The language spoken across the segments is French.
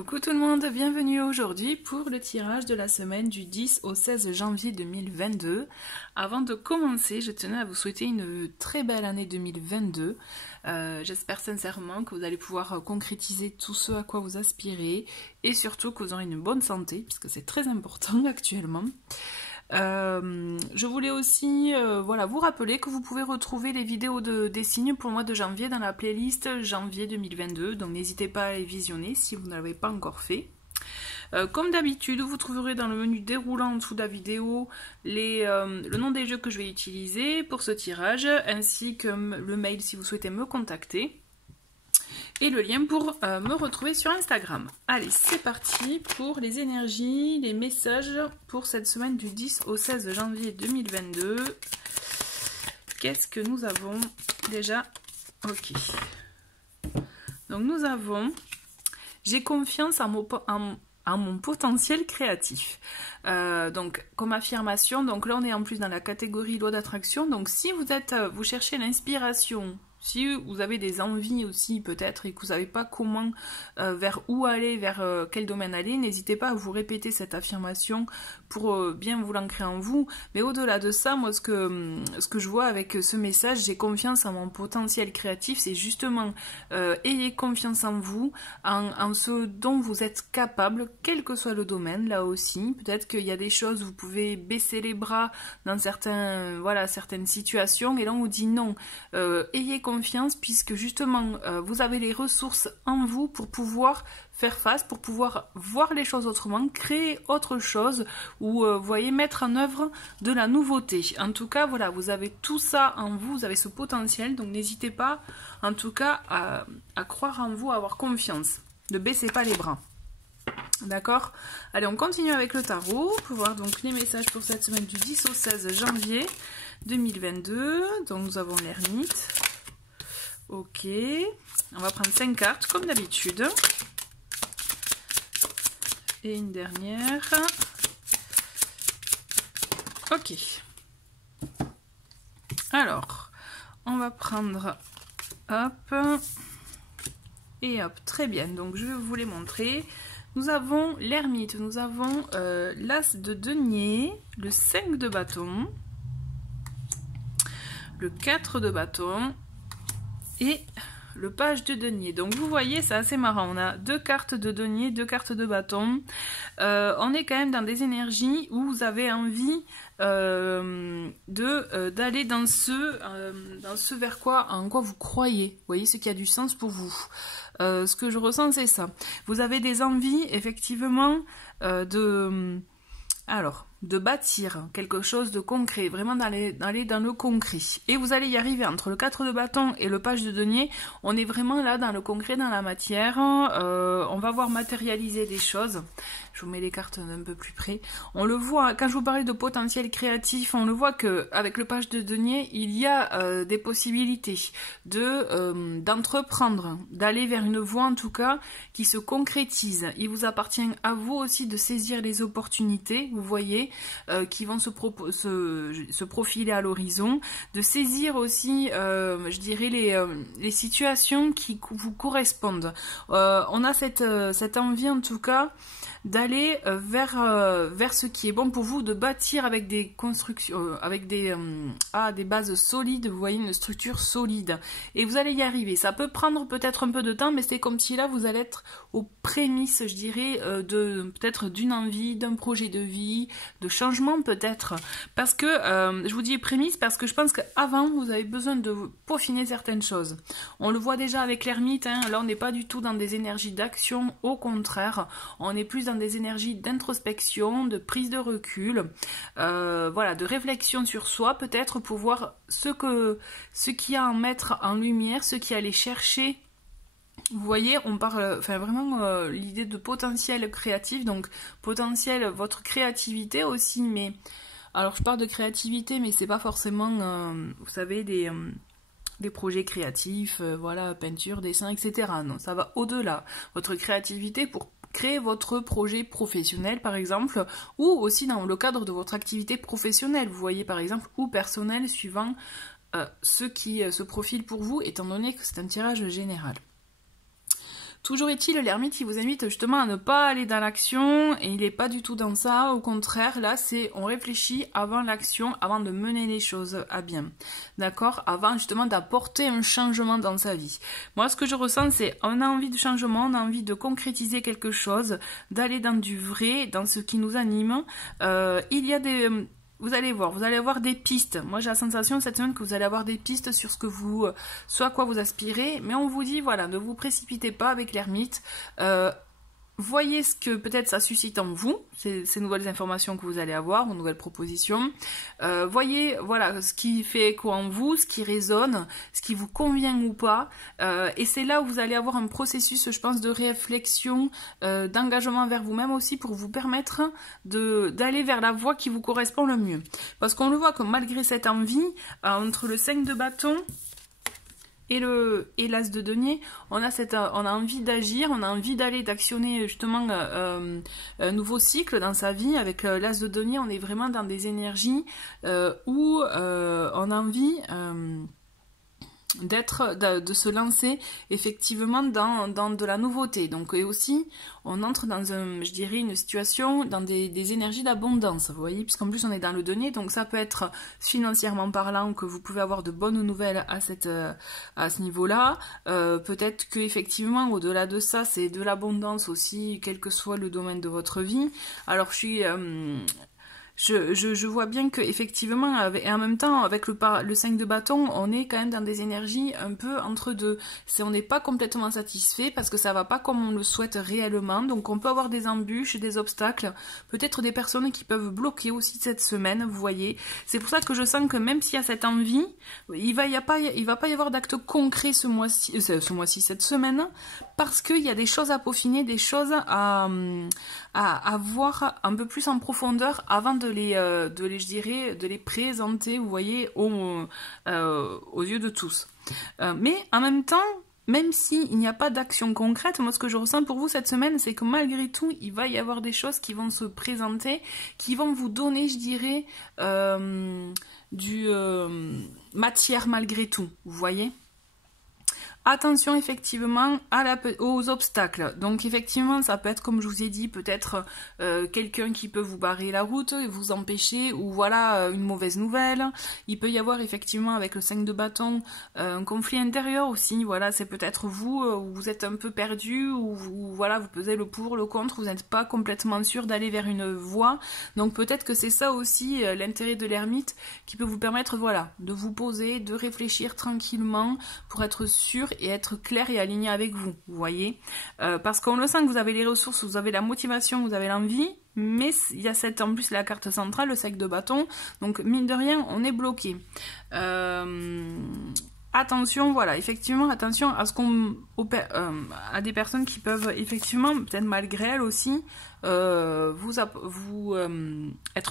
Coucou tout le monde, bienvenue aujourd'hui pour le tirage de la semaine du 10 au 16 janvier 2022. Avant de commencer, je tenais à vous souhaiter une très belle année 2022. J'espère sincèrement que vous allez pouvoir concrétiser tout ce à quoi vous aspirez et surtout que vous aurez une bonne santé, puisque c'est très important actuellement. Je voulais aussi vous rappeler que vous pouvez retrouver les vidéos des signes pour le mois de janvier dans la playlist janvier 2022, donc n'hésitez pas à les visionner si vous ne l'avez pas encore fait. Comme d'habitude, vous trouverez dans le menu déroulant en dessous de la vidéo le nom des jeux que je vais utiliser pour ce tirage, ainsi que le mail si vous souhaitez me contacter. Et le lien pour me retrouver sur Instagram. Allez, c'est parti pour les énergies, les messages pour cette semaine du 10 au 16 janvier 2022. Qu'est-ce que nous avons déjà? Ok. Donc nous avons, j'ai confiance en mon potentiel créatif. Donc comme affirmation, donc là on est en plus dans la catégorie loi d'attraction. Donc si vous cherchez l'inspiration, si vous avez des envies aussi peut-être et que vous savez pas comment, vers où aller, vers quel domaine aller, n'hésitez pas à vous répéter cette affirmation pour bien vous l'ancrer en vous. Mais au-delà de ça, moi ce que je vois avec ce message, j'ai confiance en mon potentiel créatif, c'est justement ayez confiance en vous, en ce dont vous êtes capable, quel que soit le domaine, là aussi. Peut-être qu'il y a des choses, vous pouvez baisser les bras dans certaines situations, et là on vous dit non, ayez confiance puisque justement vous avez les ressources en vous pour pouvoir faire face, pour pouvoir voir les choses autrement, créer autre chose ou voyez, mettre en œuvre de la nouveauté. En tout cas, voilà, vous avez tout ça en vous, vous avez ce potentiel, donc n'hésitez pas en tout cas à croire en vous, à avoir confiance. Ne baissez pas les bras. D'accord? Allez, on continue avec le tarot pour voir donc les messages pour cette semaine du 10 au 16 janvier 2022. Donc nous avons l'ermite. Ok, on va prendre 5 cartes comme d'habitude. Et une dernière. Ok. Alors, on va prendre... Hop. Et hop, très bien. Donc je vais vous les montrer. Nous avons l'ermite, nous avons l'as de denier, le 5 de bâton, le 4 de bâton et le page de denier. Donc vous voyez, c'est assez marrant, on a 2 cartes de denier, 2 cartes de bâton. On est quand même dans des énergies où vous avez envie d'aller dans ce vers quoi, en quoi vous croyez. Vous voyez, ce qui a du sens pour vous. Ce que je ressens, c'est ça. Vous avez des envies, effectivement, de bâtir quelque chose de concret, vraiment d'aller dans le concret. Et vous allez y arriver. Entre le 4 de bâton et le page de denier, on est vraiment là dans le concret, dans la matière. On va voir matérialiser des choses. Je vous mets les cartes un peu plus près. On le voit, quand je vous parlais de potentiel créatif, on le voit qu'avec le page de denier, il y a des possibilités d'entreprendre, d'aller vers une voie en tout cas qui se concrétise. Il vous appartient à vous aussi de saisir les opportunités, vous voyez, qui vont se profiler à l'horizon, de saisir aussi, je dirais, les situations qui vous correspondent. On a cette envie en tout cas d'aller vers ce qui est bon pour vous, de bâtir avec des constructions, avec des bases solides, vous voyez, une structure solide. Et vous allez y arriver. Ça peut prendre peut-être un peu de temps, mais c'est comme si là, vous allez être aux prémices, je dirais, peut-être d'une envie, d'un projet de vie, de changement peut-être. Parce que, je vous dis prémices, parce que je pense qu'avant, vous avez besoin de peaufiner certaines choses. On le voit déjà avec l'ermite, hein, là, on n'est pas du tout dans des énergies d'action, au contraire, on est plus dans des énergies d'introspection, de prise de recul, de réflexion sur soi peut-être pour voir ce qu'il y a à mettre en lumière, ce qu'il y a à aller chercher. Vous voyez, on parle, vraiment l'idée de potentiel créatif, donc potentiel, votre créativité aussi, mais alors je parle de créativité, mais c'est pas forcément, vous savez, des projets créatifs, peinture, dessin, etc. Non, ça va au-delà. Votre créativité pour créer votre projet professionnel par exemple, ou aussi dans le cadre de votre activité professionnelle, vous voyez par exemple, ou personnel suivant ce qui se profile pour vous, étant donné que c'est un tirage général. Toujours est-il, l'ermite, il vous invite justement à ne pas aller dans l'action, et il n'est pas du tout dans ça. Au contraire, là, c'est on réfléchit avant l'action, avant de mener les choses à bien. D'accord? Avant justement d'apporter un changement dans sa vie. Moi, ce que je ressens, c'est on a envie de changement, on a envie de concrétiser quelque chose, d'aller dans du vrai, dans ce qui nous anime. Il y a des... Vous allez avoir des pistes. Moi, j'ai la sensation cette semaine que vous allez avoir des pistes sur ce à quoi vous aspirez. Mais on vous dit, voilà, ne vous précipitez pas avec l'ermite. Voyez ce que peut-être ça suscite en vous, ces nouvelles informations que vous allez avoir, ou nouvelles propositions. Voyez, voilà, ce qui fait écho en vous, ce qui résonne, ce qui vous convient ou pas. Et c'est là où vous allez avoir un processus, je pense, de réflexion, d'engagement vers vous-même aussi, pour vous permettre d'aller vers la voie qui vous correspond le mieux. Parce qu'on le voit que malgré cette envie, entre le 5 de bâton et l'as de denier, on a envie d'agir, on a envie d'actionner justement un nouveau cycle dans sa vie. Avec l'as de denier, on est vraiment dans des énergies où on a envie de se lancer effectivement dans de la nouveauté. Donc, et aussi on entre dans je dirais une situation, dans des énergies d'abondance, vous voyez, puisqu'en plus on est dans le denier, donc ça peut être financièrement parlant, que vous pouvez avoir de bonnes nouvelles à ce niveau-là. Peut-être que effectivement au-delà de ça, c'est de l'abondance aussi, quel que soit le domaine de votre vie. Alors je vois bien que effectivement, et en même temps, avec le 5 de bâton, on est quand même dans des énergies un peu entre deux. On n'est pas complètement satisfait parce que ça va pas comme on le souhaite réellement. Donc on peut avoir des embûches, des obstacles, peut-être des personnes qui peuvent bloquer aussi cette semaine, vous voyez. C'est pour ça que je sens que même s'il y a cette envie, il va pas y avoir d'actes concrets ce mois-ci, cette semaine, parce qu'il y a des choses à peaufiner, des choses à voir un peu plus en profondeur avant de les présenter, vous voyez, aux yeux de tous. Mais en même temps, même s'il n'y a pas d'action concrète, moi ce que je ressens pour vous cette semaine, c'est que malgré tout, il va y avoir des choses qui vont se présenter, qui vont vous donner, je dirais, matière malgré tout, vous voyez. Attention effectivement aux obstacles. Donc effectivement, ça peut être, comme je vous ai dit, peut-être quelqu'un qui peut vous barrer la route et vous empêcher, ou voilà, une mauvaise nouvelle. Il peut y avoir effectivement, avec le 5 de bâton, un conflit intérieur aussi. Voilà, c'est peut-être vous, où vous êtes un peu perdu, ou voilà, vous pesez le pour, le contre, vous n'êtes pas complètement sûr d'aller vers une voie. Donc peut-être que c'est ça aussi l'intérêt de l'ermite, qui peut vous permettre, voilà, de vous poser, de réfléchir tranquillement pour être sûr et être clair et aligné avec vous, vous voyez, parce qu'on le sent que vous avez les ressources, vous avez la motivation, vous avez l'envie, mais il y a en plus la carte centrale, le 5 de bâton, donc mine de rien on est bloqué. Attention, voilà, effectivement, attention à à des personnes qui peuvent effectivement, peut-être malgré elles aussi, être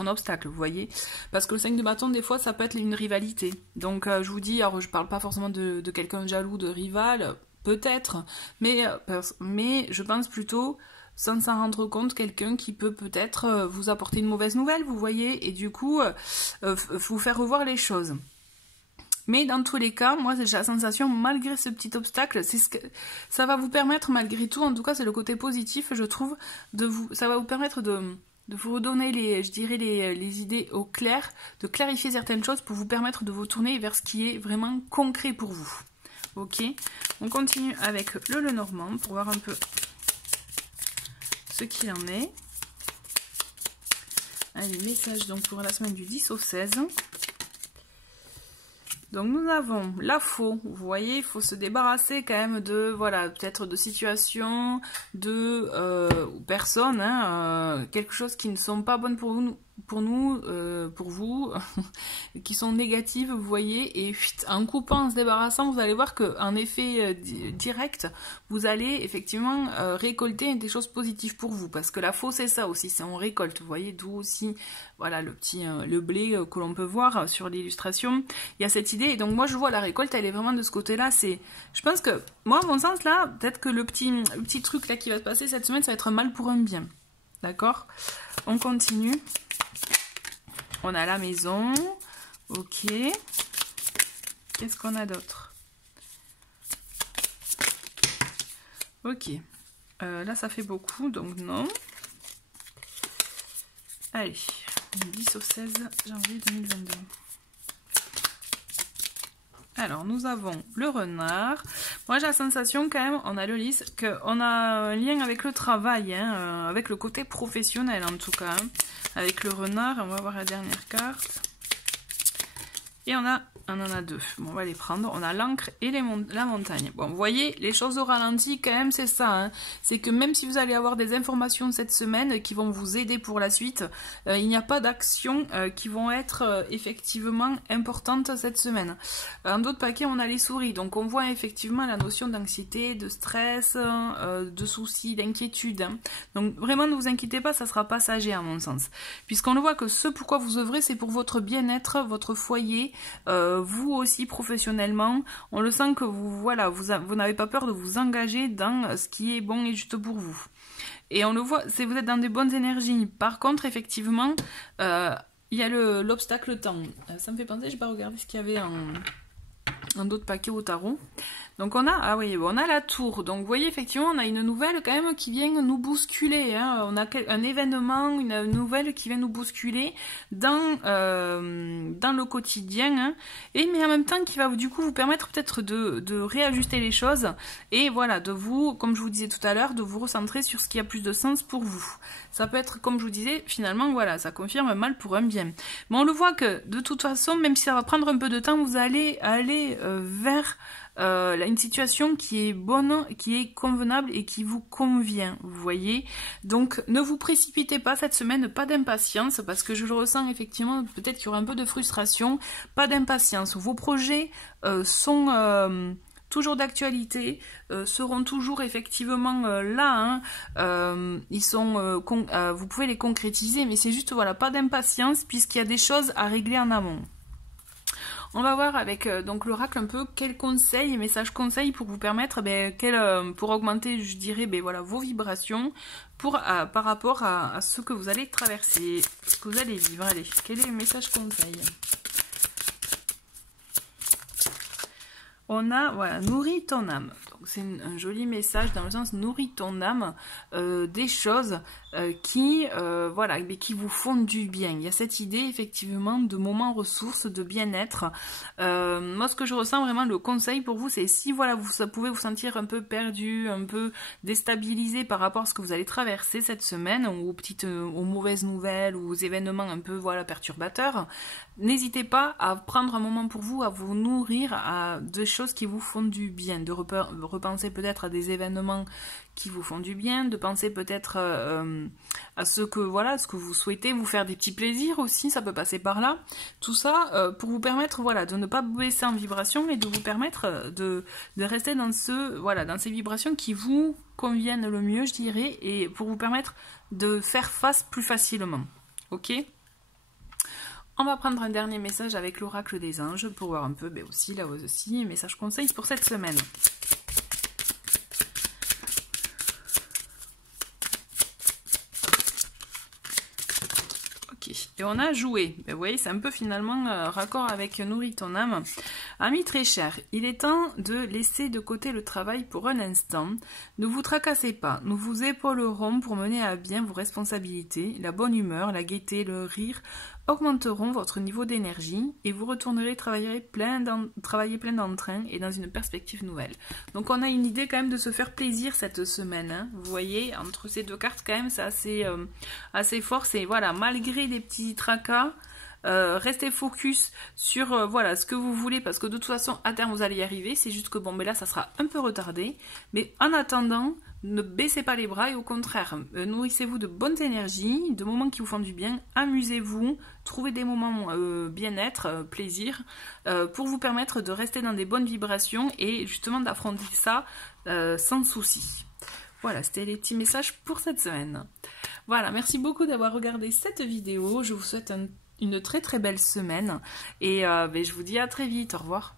un obstacle, vous voyez, parce que le 5 de bâton, des fois, ça peut être une rivalité. Donc, je vous dis, alors je parle pas forcément de quelqu'un de jaloux, de rival, peut-être, mais je pense plutôt, sans s'en rendre compte, quelqu'un qui peut peut-être vous apporter une mauvaise nouvelle, vous voyez, et du coup, vous faire revoir les choses. Mais dans tous les cas, moi j'ai la sensation, malgré ce petit obstacle, ça va vous permettre, malgré tout, en tout cas c'est le côté positif, je trouve, ça va vous permettre de vous redonner les idées au clair, de clarifier certaines choses pour vous permettre de vous tourner vers ce qui est vraiment concret pour vous. Ok, on continue avec le Lenormand pour voir un peu ce qu'il en est. Allez, message donc pour la semaine du 10 au 16. Donc nous avons la faux, vous voyez, il faut se débarrasser quand même de, voilà, peut-être de situations, de personnes, quelque chose qui ne sont pas bonnes pour vous, qui sont négatives, vous voyez, et en coupant, en se débarrassant, vous allez voir qu'en effet direct, vous allez effectivement récolter des choses positives pour vous, parce que la faux c'est ça aussi, c'est on récolte, vous voyez, d'où aussi, voilà, le blé que l'on peut voir sur l'illustration, il y a cette idée, et donc moi je vois la récolte, elle est vraiment de ce côté-là, je pense que, moi à mon sens là, peut-être que le petit truc là qui va se passer cette semaine, ça va être un mal pour un bien, d'accord? On continue. On a la maison, ok. Qu'est-ce qu'on a d'autre? Ok. Là, ça fait beaucoup, donc non. Allez, du 10 au 16 janvier 2022. Alors, nous avons le renard. Moi, j'ai la sensation quand même, on a le lys, qu'on a un lien avec le travail, hein, avec le côté professionnel en tout cas. Hein, avec le renard, on va voir la dernière carte. Et on en a deux. Bon, on va les prendre. On a l'encre et la montagne. Bon, vous voyez, les choses au ralenti, quand même, c'est ça. Hein. C'est que même si vous allez avoir des informations cette semaine qui vont vous aider pour la suite, il n'y a pas d'actions qui vont être effectivement importantes cette semaine. En d'autres paquets, on a les souris. Donc, on voit effectivement la notion d'anxiété, de stress, de soucis, d'inquiétude. Hein. Donc, vraiment, ne vous inquiétez pas, ça sera passager à mon sens. Puisqu'on le voit que ce pourquoi vous œuvrez, c'est pour votre bien-être, votre foyer, vous aussi professionnellement, on le sent que vous n'avez pas peur de vous engager dans ce qui est bon et juste pour vous. Et on le voit, vous êtes dans des bonnes énergies. Par contre, effectivement, il y a l'obstacle temps. Ça me fait penser, je n'ai pas regardé ce qu'il y avait en d'autres paquets au tarot. Donc on a, on a la tour. Donc vous voyez, effectivement, on a une nouvelle quand même qui vient nous bousculer. Hein. On a un événement, une nouvelle qui vient nous bousculer dans le quotidien. Hein. Mais en même temps qui va du coup vous permettre peut-être de réajuster les choses. Et voilà, de vous, comme je vous disais tout à l'heure, de vous recentrer sur ce qui a plus de sens pour vous. Ça peut être, comme je vous disais, finalement, voilà, ça confirme un mal pour un bien. Mais on le voit que, de toute façon, même si ça va prendre un peu de temps, vous allez aller vers une situation qui est bonne, qui est convenable et qui vous convient, vous voyez. Donc ne vous précipitez pas cette semaine, pas d'impatience, parce que je le ressens effectivement, peut-être qu'il y aura un peu de frustration, pas d'impatience. Vos projets sont toujours d'actualité, seront toujours effectivement là, hein. Vous pouvez les concrétiser, mais c'est juste, voilà, pas d'impatience, puisqu'il y a des choses à régler en amont. On va voir avec donc l'oracle un peu quels conseils et messages conseils pour vous permettre, pour augmenter, je dirais, voilà, vos vibrations par rapport à ce que vous allez traverser, ce que vous allez vivre. Allez, quel est le message conseil? On a, voilà, nourris ton âme. Donc c'est un joli message dans le sens nourris ton âme des choses qui vous font du bien. Il y a cette idée effectivement de moments ressources, de bien-être. Moi ce que je ressens vraiment, le conseil pour vous, c'est si voilà vous pouvez vous sentir un peu perdu, un peu déstabilisé par rapport à ce que vous allez traverser cette semaine, aux mauvaises nouvelles ou aux événements un peu perturbateurs, n'hésitez pas à prendre un moment pour vous, à vous nourrir de choses qui vous font du bien, de repenser peut-être à des événements qui vous font du bien, de penser peut-être à ce que vous souhaitez, vous faire des petits plaisirs aussi, ça peut passer par là. Tout ça pour vous permettre de ne pas baisser en vibration, mais de vous permettre de rester dans ces vibrations qui vous conviennent le mieux, je dirais, et pour vous permettre de faire face plus facilement. Ok ? On va prendre un dernier message avec l'oracle des anges pour voir un peu, là aussi, message conseil pour cette semaine. Ok, et on a joué. Vous voyez, c'est un peu finalement raccord avec Nourris ton âme. Amis très chers, il est temps de laisser de côté le travail pour un instant. Ne vous tracassez pas, nous vous épaulerons pour mener à bien vos responsabilités. La bonne humeur, la gaieté, le rire augmenteront votre niveau d'énergie et vous retournerez travailler plein d'entrain et dans une perspective nouvelle. Donc on a une idée quand même de se faire plaisir cette semaine. Hein. Vous voyez, entre ces deux cartes quand même, c'est assez fort. C'est voilà, malgré des petits tracas, restez focus sur ce que vous voulez, parce que de toute façon à terme vous allez y arriver. C'est juste que là ça sera un peu retardé, mais en attendant, ne baissez pas les bras et au contraire, nourrissez-vous de bonnes énergies, de moments qui vous font du bien, amusez-vous, trouvez des moments bien-être, plaisir, pour vous permettre de rester dans des bonnes vibrations et justement d'affronter ça sans souci. Voilà, c'était les petits messages pour cette semaine. Voilà, merci beaucoup d'avoir regardé cette vidéo, je vous souhaite une très très belle semaine et je vous dis à très vite, au revoir.